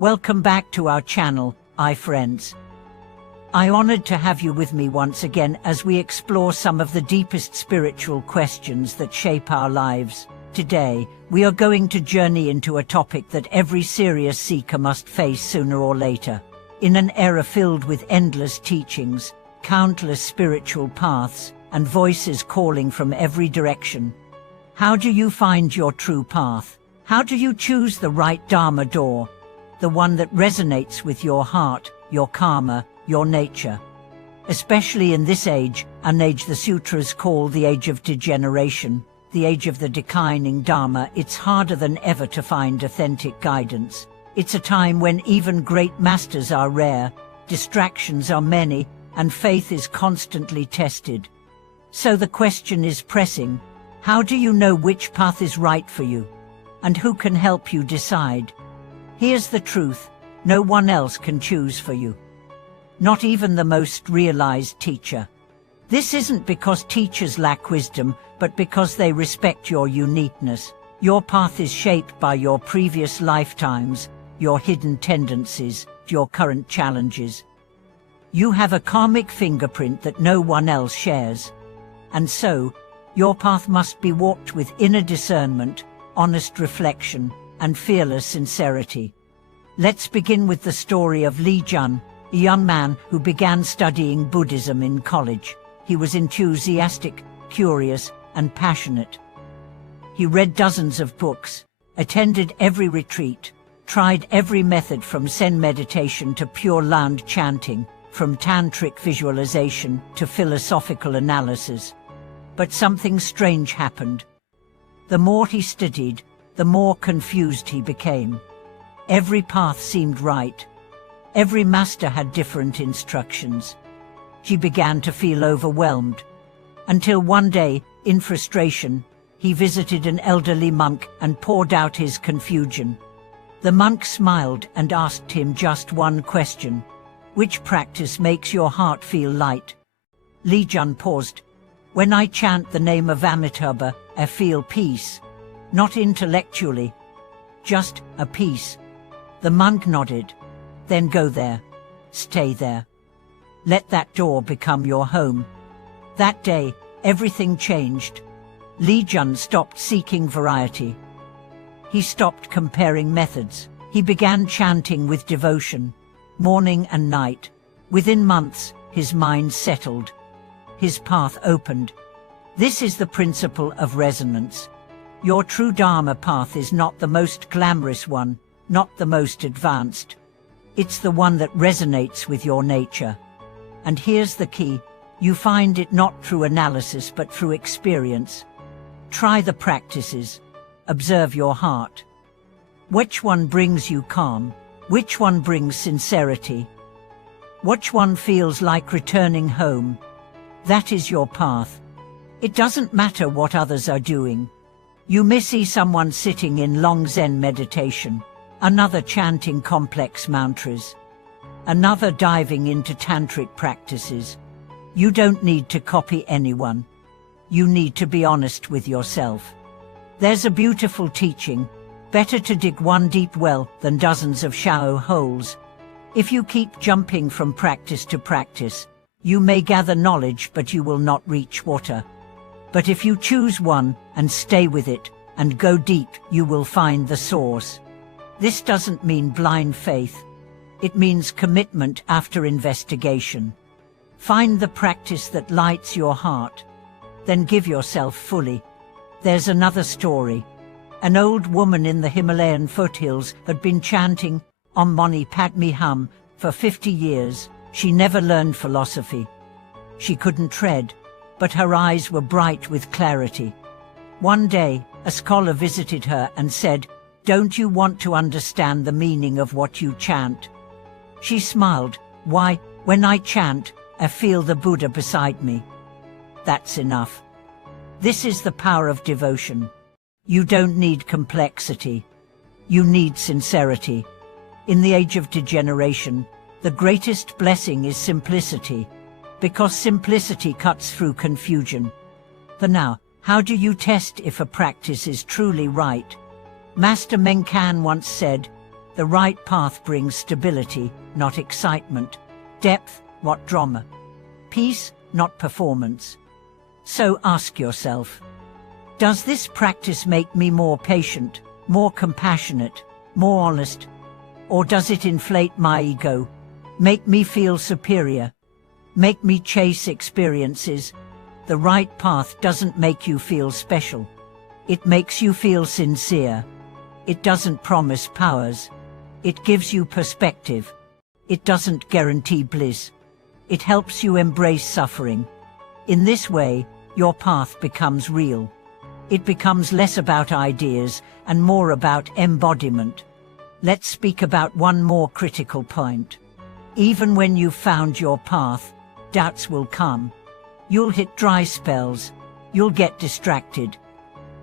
Welcome back to our channel, friends. I'm honored to have you with me once again as we explore some of the deepest spiritual questions that shape our lives. Today, we are going to journey into a topic that every serious seeker must face sooner or later. In an era filled with endless teachings, countless spiritual paths, and voices calling from every direction, how do you find your true path? How do you choose the right Dharma door? The one that resonates with your heart, your karma, your nature. Especially in this age, an age the sutras call the age of degeneration, the age of the declining Dharma, it's harder than ever to find authentic guidance. It's a time when even great masters are rare, distractions are many, and faith is constantly tested. So the question is pressing: how do you know which path is right for you? And who can help you decide? Here's the truth: no one else can choose for you. Not even the most realized teacher. This isn't because teachers lack wisdom, but because they respect your uniqueness. Your path is shaped by your previous lifetimes, your hidden tendencies, your current challenges. You have a karmic fingerprint that no one else shares. And so, your path must be walked with inner discernment, honest reflection, and fearless sincerity. Let's begin with the story of Li Jun, a young man who began studying Buddhism in college. He was enthusiastic, curious, and passionate. He read dozens of books, attended every retreat, tried every method from Zen meditation to Pure Land chanting, from tantric visualization to philosophical analysis. But something strange happened. The more he studied, the more confused he became. Every path seemed right. Every master had different instructions. He began to feel overwhelmed. Until one day, in frustration, he visited an elderly monk and poured out his confusion. The monk smiled and asked him just one question: which practice makes your heart feel light? Li Jun paused. When I chant the name of Amitabha, I feel peace. Not intellectually, just a peace. The monk nodded. Then go there. Stay there. Let that door become your home. That day, everything changed. Li Jun stopped seeking variety. He stopped comparing methods. He began chanting with devotion, morning and night. Within months, his mind settled. His path opened. This is the principle of resonance. Your true Dharma path is not the most glamorous one, not the most advanced. It's the one that resonates with your nature. And here's the key: you find it not through analysis but through experience. Try the practices. Observe your heart. Which one brings you calm? Which one brings sincerity? Which one feels like returning home? That is your path. It doesn't matter what others are doing. You may see someone sitting in long Zen meditation, another chanting complex mantras, another diving into tantric practices. You don't need to copy anyone. You need to be honest with yourself. There's a beautiful teaching: better to dig one deep well than dozens of shallow holes. If you keep jumping from practice to practice, you may gather knowledge but you will not reach water. But if you choose one and stay with it and go deep, you will find the source. This doesn't mean blind faith. It means commitment after investigation. Find the practice that lights your heart. Then give yourself fully. There's another story. An old woman in the Himalayan foothills had been chanting Om Mani Padme Hum for 50 years. She never learned philosophy. She couldn't tread, but her eyes were bright with clarity. One day, a scholar visited her and said, "Don't you want to understand the meaning of what you chant?" She smiled. "Why, when I chant, I feel the Buddha beside me. That's enough." This is the power of devotion. You don't need complexity. You need sincerity. In the age of degeneration, the greatest blessing is simplicity, because simplicity cuts through confusion. For now, how do you test if a practice is truly right? Master Menkan once said, The right path brings stability, not excitement. Depth, not drama. Peace, not performance. So ask yourself, does this practice make me more patient, more compassionate, more honest? Or does it inflate my ego, make me feel superior, make me chase experiences? The right path doesn't make you feel special. It makes you feel sincere. It doesn't promise powers. It gives you perspective. It doesn't guarantee bliss. It helps you embrace suffering. In this way, your path becomes real. It becomes less about ideas and more about embodiment. Let's speak about one more critical point. Even when you've found your path, doubts will come. You'll hit dry spells. You'll get distracted.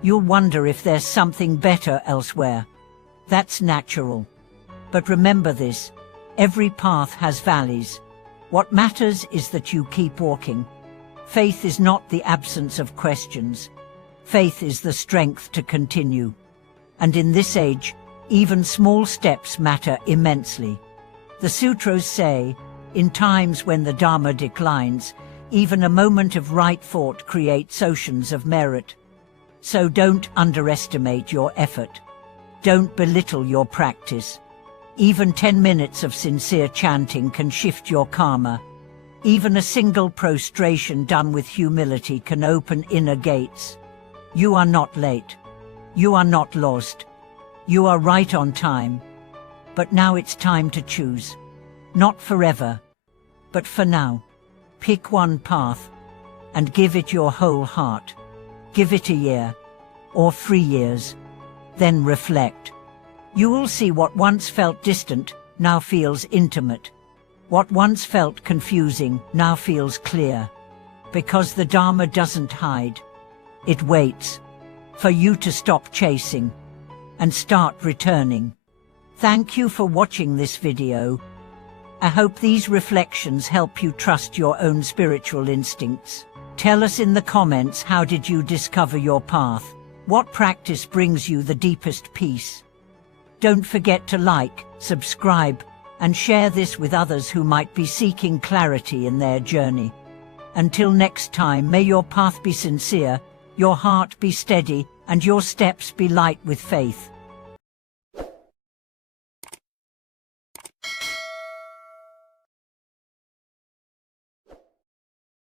You'll wonder if there's something better elsewhere. That's natural. But remember this, every path has valleys. What matters is that you keep walking. Faith is not the absence of questions. Faith is the strength to continue. And in this age, even small steps matter immensely. The sutras say, in times when the Dharma declines, even a moment of right thought creates oceans of merit. So don't underestimate your effort. Don't belittle your practice. Even 10 minutes of sincere chanting can shift your karma. Even a single prostration done with humility can open inner gates. You are not late. You are not lost. You are right on time. But now it's time to choose. Not forever, but for now. Pick one path and give it your whole heart. Give it a year or 3 years. Then reflect. You will see what once felt distant now feels intimate. What once felt confusing now feels clear. Because the Dharma doesn't hide. It waits for you to stop chasing and start returning. Thank you for watching this video. I hope these reflections help you trust your own spiritual instincts. Tell us in the comments, how did you discover your path? What practice brings you the deepest peace? Don't forget to like, subscribe, and share this with others who might be seeking clarity in their journey. Until next time, may your path be sincere, your heart be steady, and your steps be light with faith.